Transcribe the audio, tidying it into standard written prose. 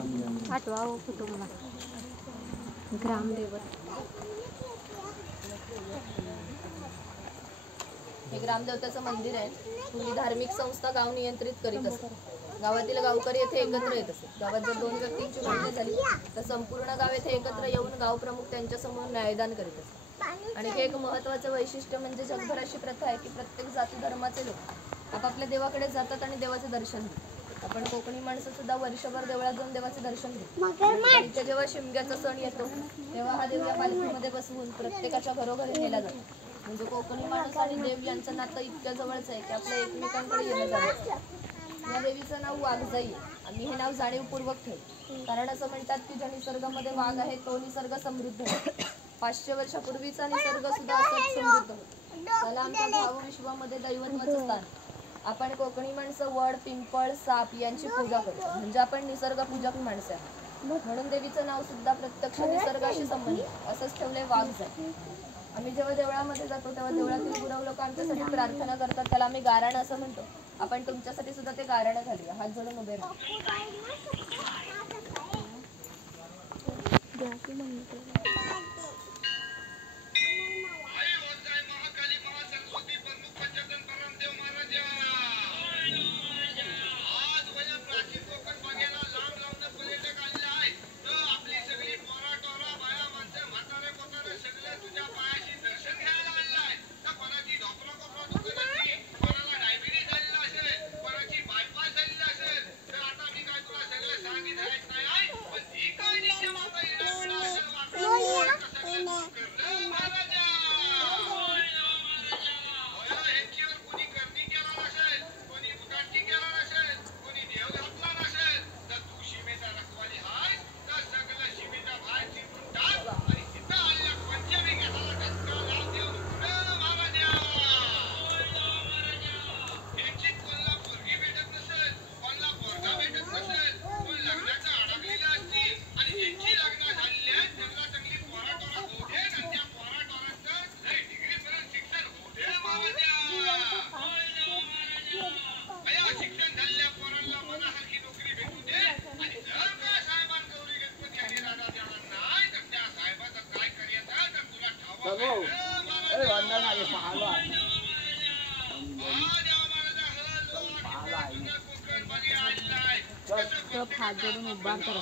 आठवा फोटो मला ग्रामदेवत. हे ग्रामदेवताचं मंदिर आहे. पूर्वी धार्मिक संस्था गाव नियंत्रित करीत असत. गावातील गावकरी येथे एकत्र येत असत. गावात जर 2 व्यक्तींची भांडणे झाली तर संपूर्ण गाव येथे एकत्र येऊन गाव प्रमुख त्यांच्या समोर न्यायदान करीत असत. आणि एक महत्त्वाचं वैशिष्ट्य म्हणजे जगभर अशी प्रथा आहे की प्रत्येक जाती धर्माचे लोक आपापल्या देवाकडे जातात आणि देवाचे दर्शन घेतात. आपण कोकणी माणसं सुद्धा वर्षभर देवळात जाऊन देवाचे दर्शन घेतो. आणि इथे जेव्हा शिमग्याचा सण येतो तेव्हा हा देव या पालखीमध्ये बसवून प्रत्येकाच्या घरोघरी नेला जातो. म्हणजे कोकणी माणूस आणि देव यांचं नातं इतक्या जवळच आहे की आपलं एकमेकांकडे येणं जातं. या देवीचं नाव वाघजाई आहे. आम्ही हे नाव जाणीवपूर्वक ठेवतो, कारण असं म्हणतात की ज्या निसर्गामध्ये वाघ आहे तो निसर्ग समृद्ध आहे. 500 वर्षापूर्वीचा निसर्ग सुद्धा असंच समृद्ध होतो. त्याला आमच्या भावविश्वामध्ये दैवत्वाचं स्थान. आपण कोकणी माणसं वड, पिंपळ, साप यांची पूजा करतो, म्हणजे आपण निसर्ग पूजक माणसं आहे. म्हणून देवीचं नाव सुद्धा प्रत्यक्ष निसर्गाशी संबंधित असंच ठेवलंय वाघजाई. आम्ही जेव्हा देवळामध्ये जातो तेव्हा देवळातील गुरव लोक आमच्यासाठी प्रार्थना करतात, त्याला आम्ही गाराणं असं म्हणतो. आपण तुमच्यासाठी सुद्धा ते गाराणं घालूया. हात जोडून उभे राहा. हात जोडून उभा करा.